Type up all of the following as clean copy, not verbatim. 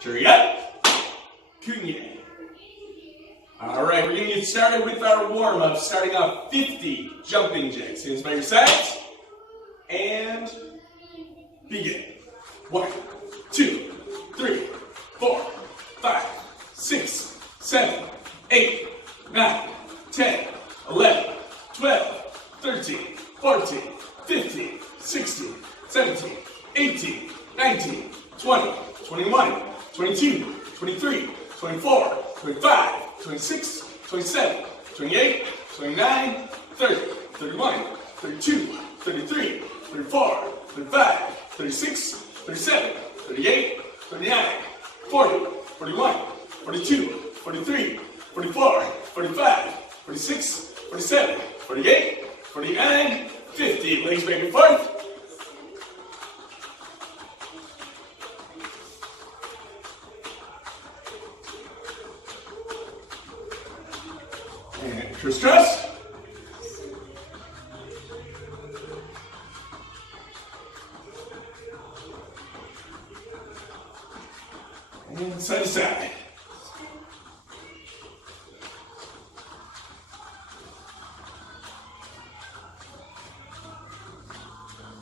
Cherry up. Kunye. All right, we're going to get started with our warm-up, starting off 50 jumping jacks. Hands by your sides. And begin. 1, 2, 3, 4, 5, 6, 7, 8, 9, 10, 11, 12, 13, 14, 15, 16, 17, 18, 19, 20, 21, 22, 23, 24, 25, 26, 27, 28, 29, 30, 31, 32, 33, 34, 35, 36, 37, 38, 39, 40, 41, 42, 43, 44, 45, 46, 47, 48, 49, 50. Legs back and forth. And crisscross. And side to side.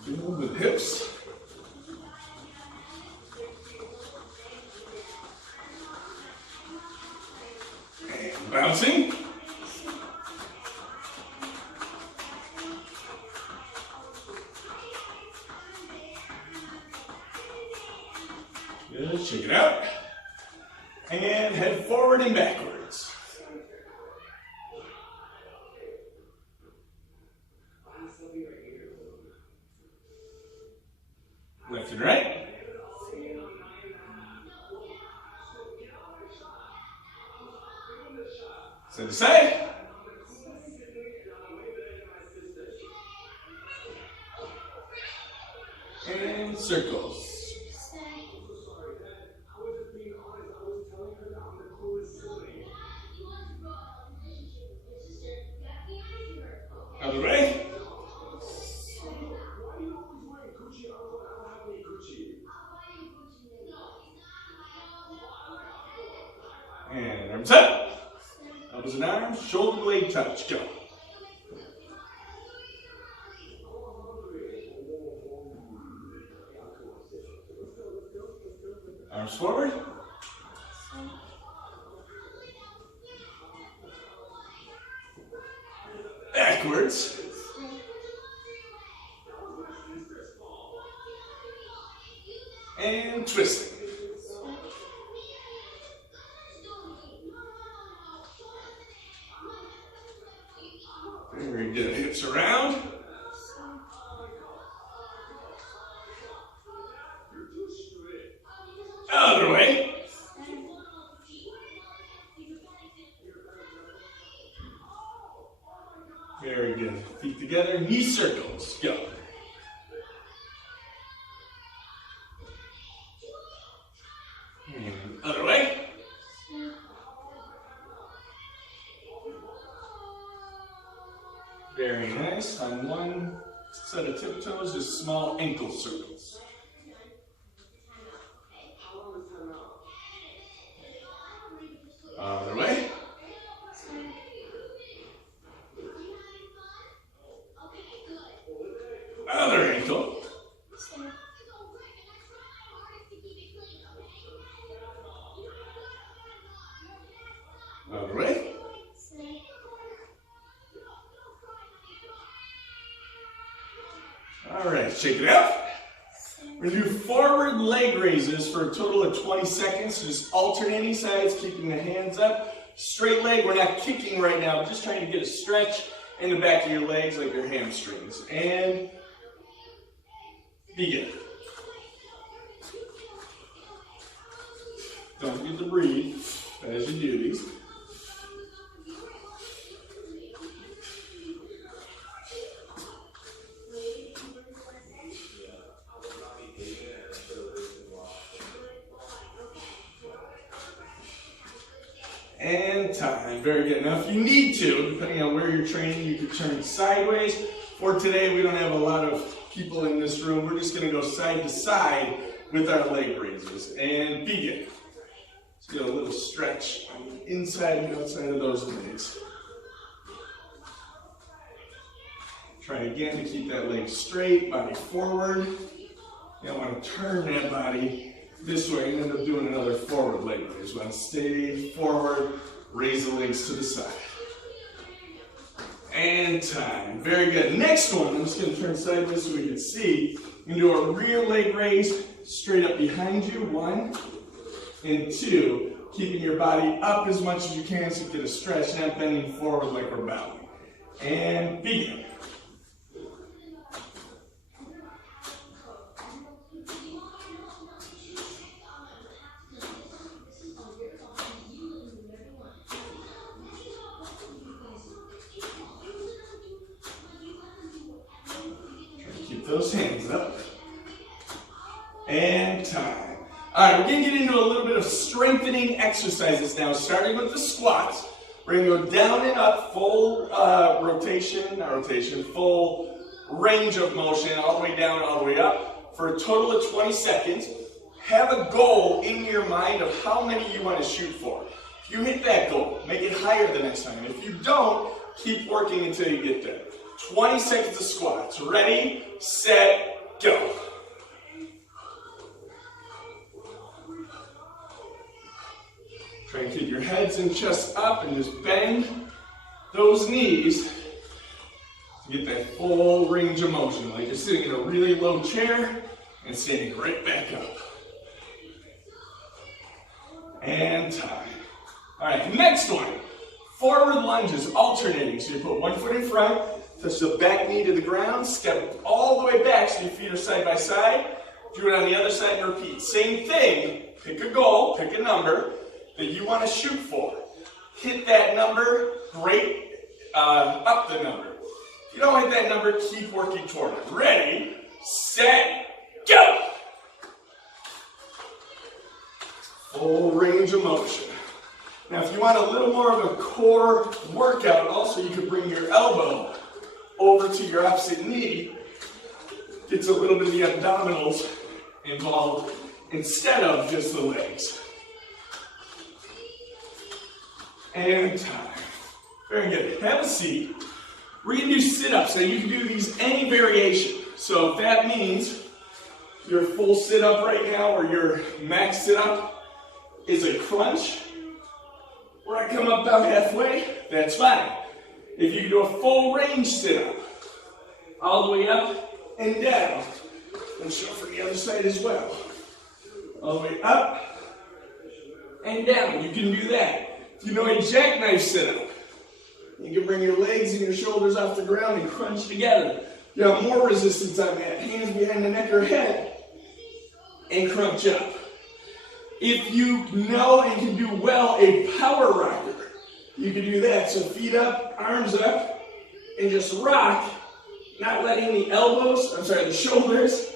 Feel the hips. And bouncing. Good, shake it out. And head forward and backwards. Left and right. Side to side. And circles. Other way. And arms up. Elbows and arms, shoulder blade touch. Go. Arms forward. Backwards. And twisting. Very good. Hips around. Other way. Very good. Feet together, knee circles. Go. And other way. Very nice. On one set of tiptoes, just small ankle circles. Other way. Other ankle. Other way. All right, shake it out. We're going to do forward leg raises for a total of 20 seconds. Just alternating sides, keeping the hands up. Straight leg, we're not kicking right now, just trying to get a stretch in the back of your legs like your hamstrings. And begin. Don't forget to breathe as you do these. And time. Very good. Now, if you need to, depending on where you're training, you can turn sideways. For today, we don't have a lot of people in this room. We're just going to go side to side with our leg raises. And begin. Let's get a little stretch on the inside and outside of those legs. Try again to keep that leg straight, body forward. You don't want to turn that body this way and end up doing another forward leg raise. You want to stay forward, raise the legs to the side. And time. Very good. Next one, I'm just going to turn sideways so we can see. You can do a rear leg raise straight up behind you. 1 and 2. Keeping your body up as much as you can so you get a stretch, not bending forward like we're bowing. And begin. Those hands up. And time. All right, we're going to get into a little bit of strengthening exercises now, starting with the squats. We're going to go down and up, full full range of motion, all the way down and all the way up, for a total of 20 seconds. Have a goal in your mind of how many you want to shoot for. If you hit that goal, make it higher the next time. If you don't, keep working until you get there. 20 seconds of squats. Ready, set, go. Try and keep your heads and chest up and just bend those knees to get that full range of motion. Like you're sitting in a really low chair and standing right back up. And time. All right, next one. Forward lunges, alternating. So you put one foot in front, touch the back knee to the ground, step all the way back so your feet are side by side. Do it on the other side and repeat. Same thing, pick a goal, pick a number that you want to shoot for. Hit that number, great, up the number. If you don't hit that number, keep working toward it. Ready, set, go! Full range of motion. Now if you want a little more of a core workout, also you could bring your elbow over to your opposite knee. Gets a little bit of the abdominals involved instead of just the legs. And time. Very good. Have a seat. We're going to do sit-ups. Now you can do these any variation. So if that means your full sit-up right now or your max sit-up is a crunch, where I come up about halfway, that's fine. If you can do a full range sit-up, all the way up and down, and show for the other side as well. All the way up and down, you can do that. If you know a jackknife sit-up, you can bring your legs and your shoulders off the ground and crunch together. You have more resistance on that. Hands behind the neck or head, and crunch up. If you know and can do well a power rocker, you can do that. So feet up, arms up, and just rock, not letting the shoulders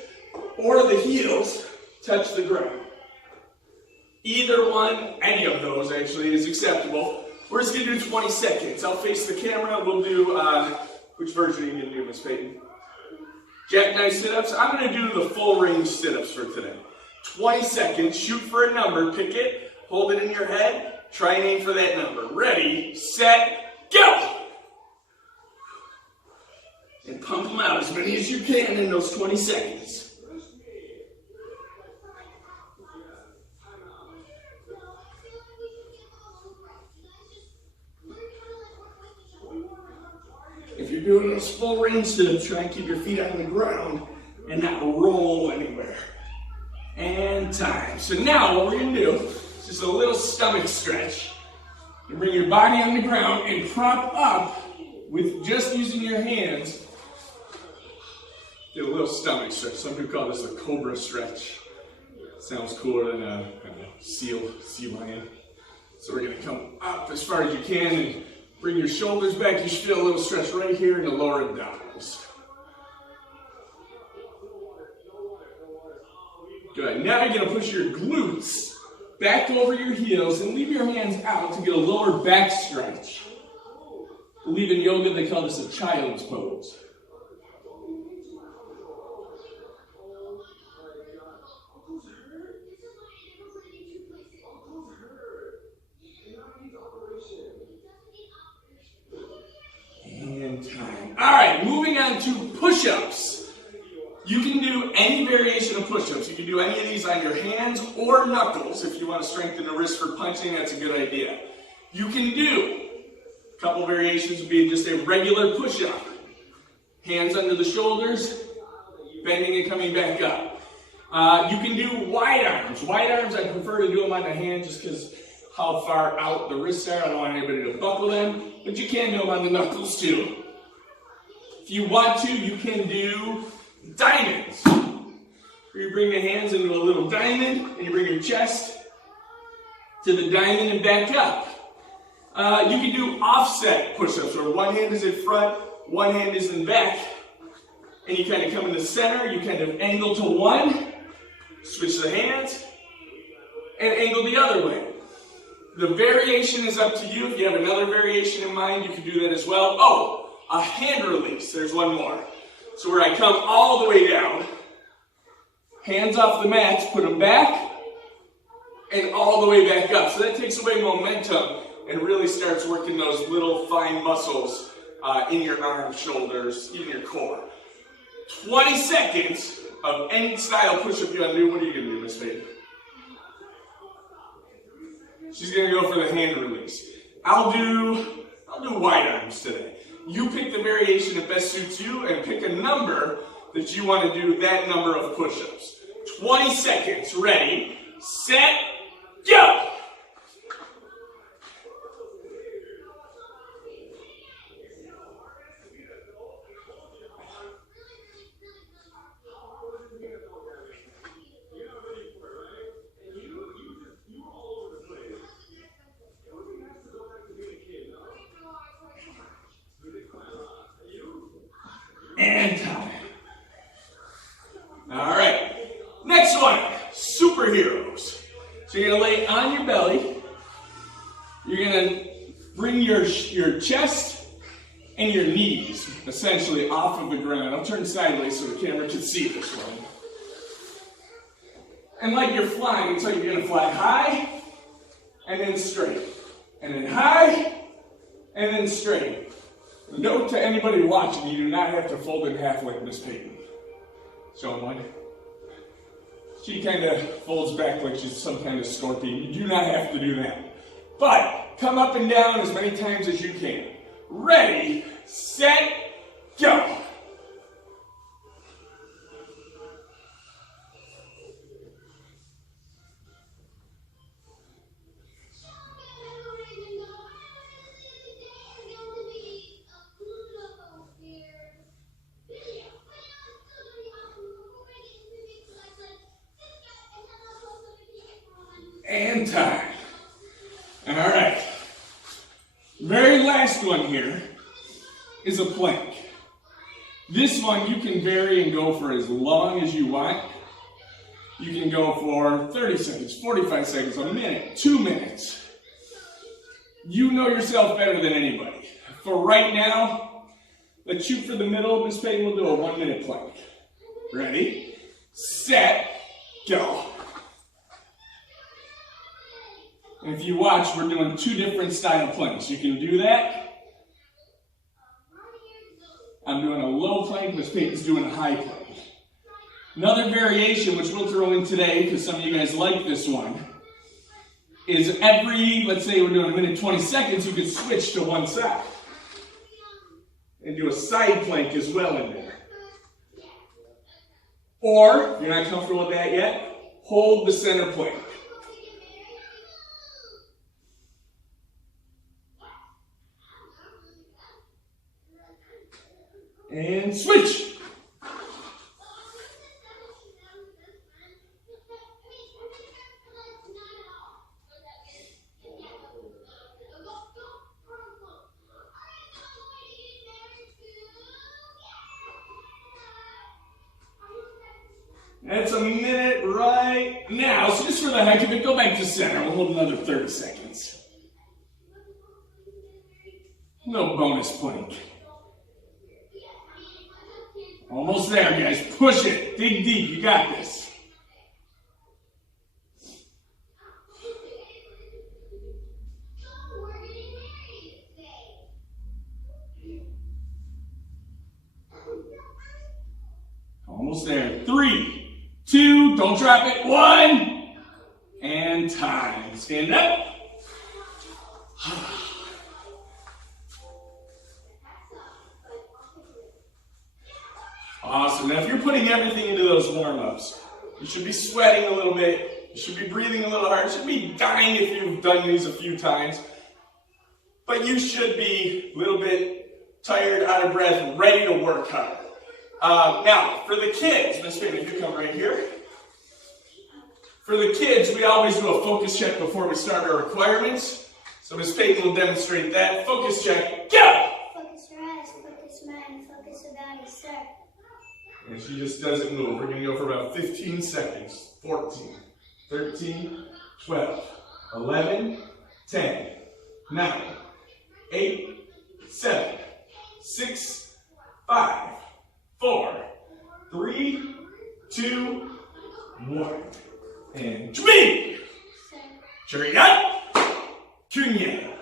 or the heels touch the ground. Either one, any of those actually, is acceptable. We're just going to do 20 seconds. I'll face the camera. We'll do, which version are you going to do, Miss Peyton? Jackknife sit-ups. I'm going to do the full range sit-ups for today. 20 seconds, shoot for a number, pick it, hold it in your head, try and aim for that number. Ready, set, go! And pump them out as many as you can in those 20 seconds. If you're doing those full range sit-ups, try and keep your feet on the ground and not roll anywhere. And time. So now what we're going to do is just a little stomach stretch. You bring your body on the ground and prop up with just using your hands. Get a little stomach stretch. Some people call this a cobra stretch. Sounds cooler than a sea lion. So we're going to come up as far as you can and bring your shoulders back. You should feel a little stretch right here in the lower abdominals. Good. Now you're going to push your glutes back over your heels and leave your hands out to get a lower back stretch. I believe in yoga they call this a child's pose. push-ups. You can do any variation of push-ups. You can do any of these on your hands or knuckles. If you want to strengthen the wrist for punching, that's a good idea. You can do, a couple variations would be just a regular push-up. Hands under the shoulders, bending and coming back up. You can do wide arms. Wide arms, I prefer to do them on the hand just because how far out the wrists are. I don't want anybody to buckle them, but you can do them on the knuckles too. If you want to, you can do diamonds. Where you bring the hands into a little diamond and you bring your chest to the diamond and back up. You can do offset push-ups where one hand is in front, one hand is in back, and you kind of come in the center, you kind of angle to one, switch the hands, and angle the other way. The variation is up to you. If you have another variation in mind, you can do that as well. Oh, a hand release. There's one more. So where I come all the way down, hands off the mat, put them back, and all the way back up. So that takes away momentum and really starts working those little fine muscles in your arms, shoulders, even your core. 20 seconds of any style push-up you want to do. What are you going to do, Miss Faith? She's going to go for the hand release. I'll do wide arms today. You pick the variation that best suits you and pick a number that you want to do that number of push-ups. 20 seconds. Ready, set, go! And time. All right. Next one, superheroes. So you're going to lay on your belly. You're going to bring your chest and your knees essentially off of the ground. I'll turn sideways so the camera can see this one. And like you're flying, so you're going to fly high and then straight. And then high and then straight. Note to anybody watching, you do not have to fold in half like Miss Peyton. Show them one. She kind of folds back like she's some kind of scorpion. You do not have to do that. But come up and down as many times as you can. Ready, set, go. And time. All right. Very last one here is a plank. This one you can vary and go for as long as you want. You can go for 30 seconds, 45 seconds, a minute, 2 minutes. You know yourself better than anybody. For right now, let's shoot for the middle. Miss Peyton will do a 1 minute plank. Ready, set, go. And if you watch, we're doing 2 different style planks. You can do that. I'm doing a low plank, Miss Peyton's doing a high plank. Another variation, which we'll throw in today, because some of you guys like this one, is let's say we're doing a minute 20 seconds, you can switch to one side. And do a side plank as well in there. Or, if you're not comfortable with that yet, hold the center plank. And switch. That's a minute right now. So just for the heck of it, go back to center. We'll hold another 30 seconds. No bonus plank. Almost there, guys. Push it. Dig deep. You got this. Almost there. 3, 2, don't drop it. 1, and time. Stand up. Awesome. Now, if you're putting everything into those warm-ups, you should be sweating a little bit. You should be breathing a little hard. You should be dying if you've done these a few times. But you should be a little bit tired, out of breath, ready to work hard. Now, for the kids, Miss Payne, if you come right here. For the kids, we always do a focus check before we start our requirements. So Miss Payton will demonstrate that. Focus check, go! Focus your eyes, focus mind, focus your body, start. And she just doesn't move. We're going to go for about 15 seconds. 14, 13, 12, 11, 10, 9, 8, 7, 6, 5, 4, 3, 2, 1. And Jimmy! Chariot! Kunya!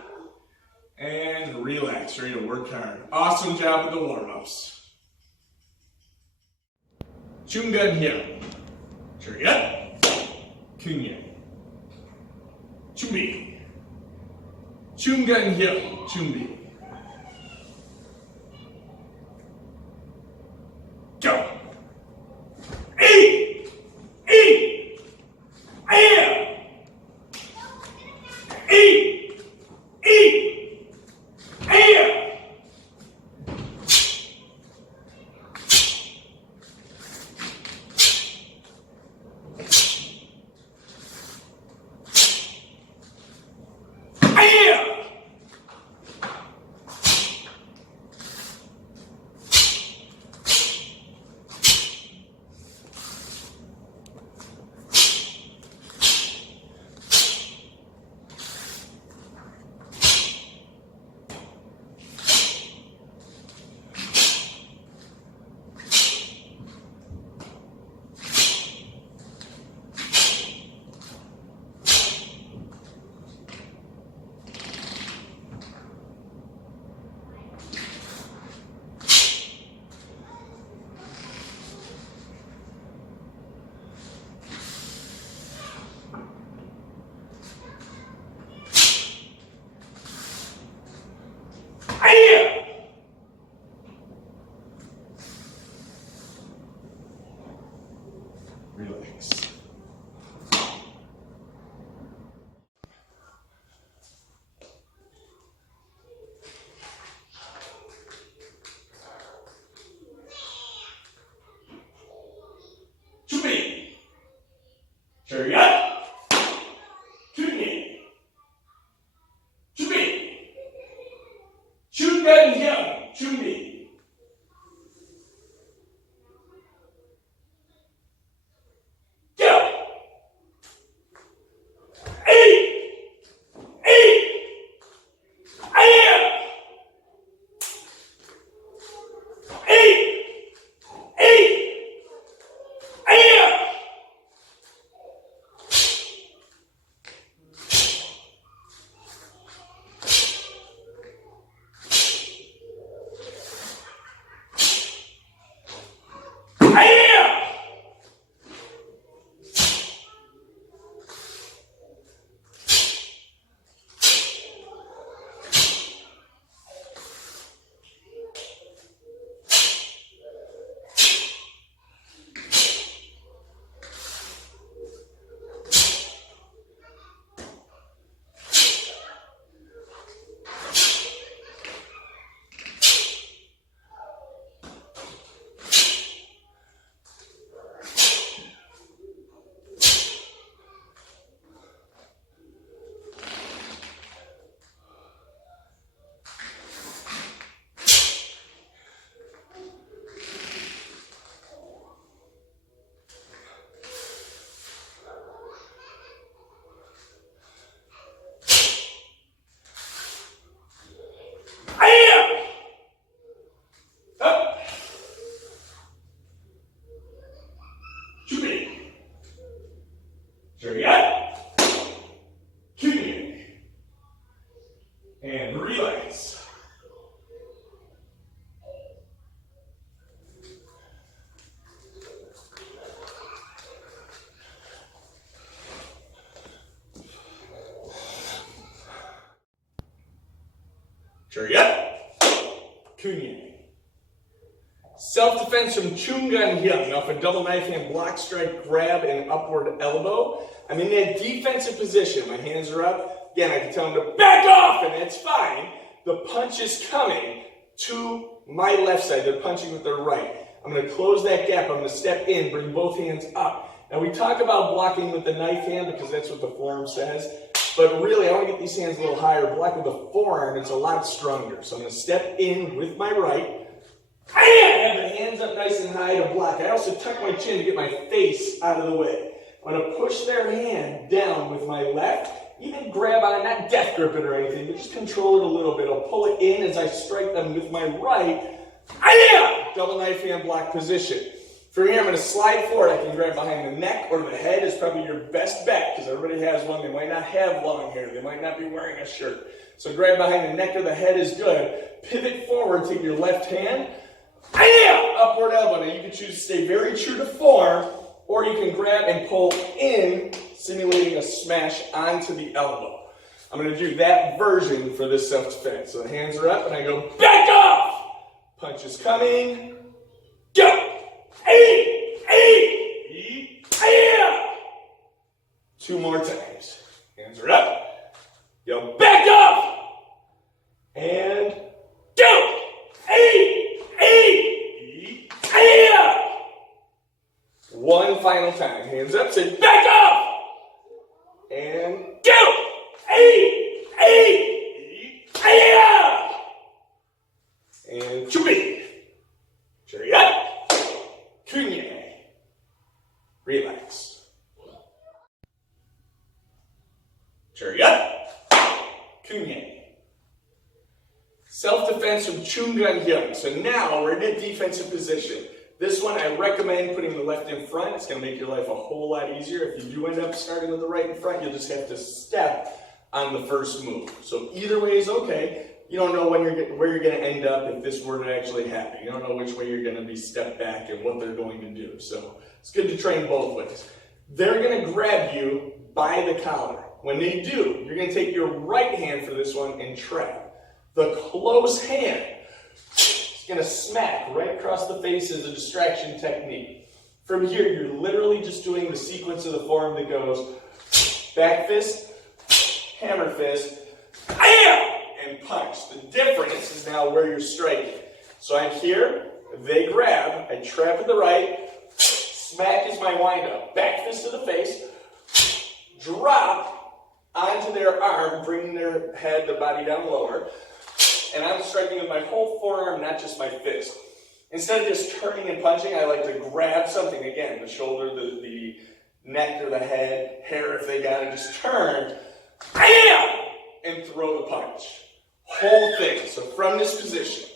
And relax, ready to work hard. Awesome job with the warm-ups. Chungan here. Chariot! Kunya. Chumbi. Chungan here. Chumbi. Go! Eight! Eight! Air! Eight! Eight! Air! Relax. Chumbi. Chariot. Chunyi. Chumbi. Chungan here. Chumbi. Chariot. Kunya. And relax. Churi up. Kunye. Self-defense from Chungan Hyung. Off a double knife hand block strike, grab, and upward elbow. I'm in that defensive position. My hands are up. Again, I can tell them to back off, and that's fine. The punch is coming to my left side. They're punching with their right. I'm going to close that gap. I'm going to step in, bring both hands up. Now, we talk about blocking with the knife hand because that's what the forearm says. But really, I want to get these hands a little higher. Block with the forearm, it's a lot stronger. So I'm going to step in with my right. I have the hands up nice and high to block. I also tuck my chin to get my face out of the way. I'm going to push their hand down with my left. Even grab on it, not death grip it or anything, but just control it a little bit. I'll pull it in as I strike them with my right. Double knife hand block position. From here, I'm going to slide forward. I can grab behind the neck or the head is probably your best bet because everybody has one. They might not have long hair. They might not be wearing a shirt. So grab behind the neck or the head is good. Pivot forward, take your left hand. Upward elbow. Now you can choose to stay very true to form, or you can grab and pull in, simulating a smash onto the elbow. I'm going to do that version for this self-defense. So the hands are up and I go back off. Punch is coming. Go. Two more times. Hands are up. Go back off. And go. One final time. Hands up. Say back off. And go. And Churi. Churi up. Kunye. Relax. Churi up. Kunye. Self-defense from Chungan Hyung. So now we're in a defensive position. This one, I recommend putting the left in front. It's going to make your life a whole lot easier. If you do end up starting with the right in front, you'll just have to step on the first move. So either way is okay. You don't know where you're going to end up if this were to actually happen. You don't know which way you're going to be stepped back and what they're going to do. So it's good to train both ways. They're going to grab you by the collar. When they do, you're going to take your right hand for this one and trap. The close hand is going to smack right across the face as a distraction technique. From here, you're literally just doing the sequence of the form that goes back fist, hammer fist, and punch. The difference is now where you're striking. So I'm here, they grab, I trap with the right, smack is my wind up, back fist to the face, drop onto their arm, bringing their head, the body down lower, and I'm striking with my whole forearm, not just my fist. Instead of just turning and punching, I like to grab something, again, the shoulder, the neck or the head, hair if they got it, just turn, and throw the punch. Whole thing. So from this position.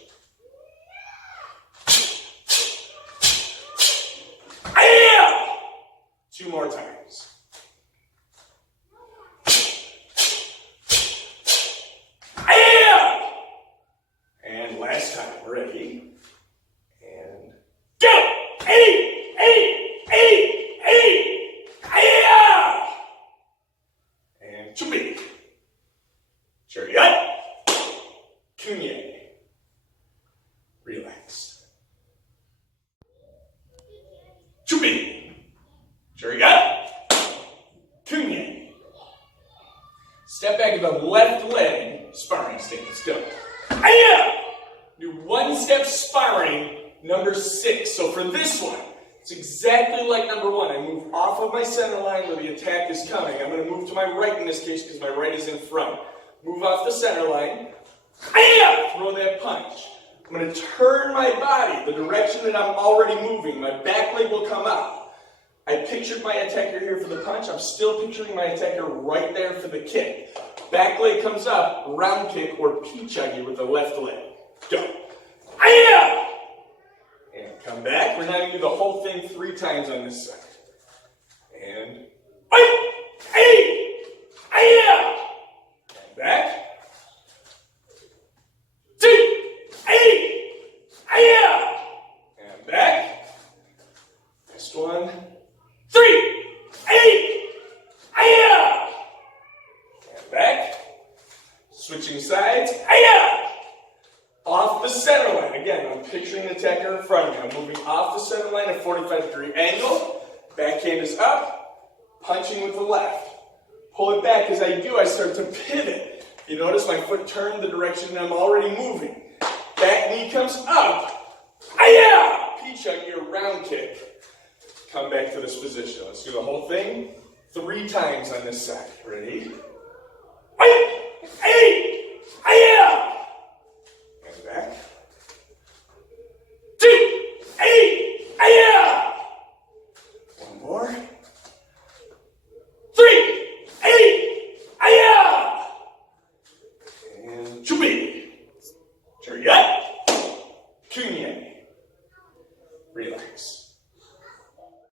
Two more times. And last time. Ready? And go! And Churi. Churi up. Kunye. Relax. Churi. Churi up. Kunye. Step back to the left leg. Sparring stance. Go. Do one step sparring, number 6. So for this one, it's exactly like number 1. I move off of my center line where the attack is coming. I'm going to move to my right in this case because my right is in front. Move off the center line. Throw that punch. I'm going to turn my body the direction that I'm already moving. My back leg will come up. I pictured my attacker here for the punch. I'm still picturing my attacker right there for the kick. Back leg comes up, round kick or pichagi with the left leg. Go. And come back. We're now going to do the whole thing 3 times on this side. And back. And back. Next one. 3. And back. Switching sides. picturing the attacker in front of me. I'm moving off the center line at 45-degree angle. Backhand is up, punching with the left. Pull it back. As I do, I start to pivot. You notice my foot turned the direction I'm already moving. Back knee comes up. Hi-ya! P-chuck, your round kick. Come back to this position. Let's do the whole thing 3 times on this side. Ready? Hi-ya! And back. 2, hi-ya! One more. 3, hi-ya! And chubi. Chariot. Kunye. Relax.